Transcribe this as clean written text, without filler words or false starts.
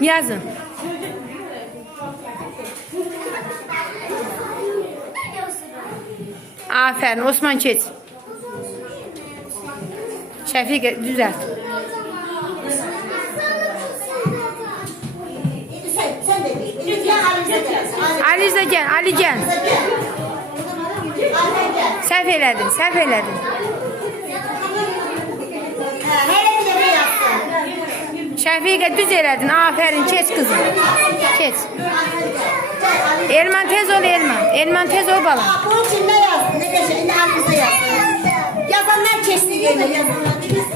Yazın. Aferin Osman geç. Şefik düzelt. Sen de bir. Ali de gel, Ali gel. Səhv elədin, səhv elədin. Hele bir de yapsın. Şəfiqə düz elədin, aferin, keç kızım. Keç. Elman tez ol Elman, Elman tez ol balam. Bunun için ne yazsın? Ne de şimdi aklınıza yazsın. Yazanlar kesin geliyor. Yazanlar.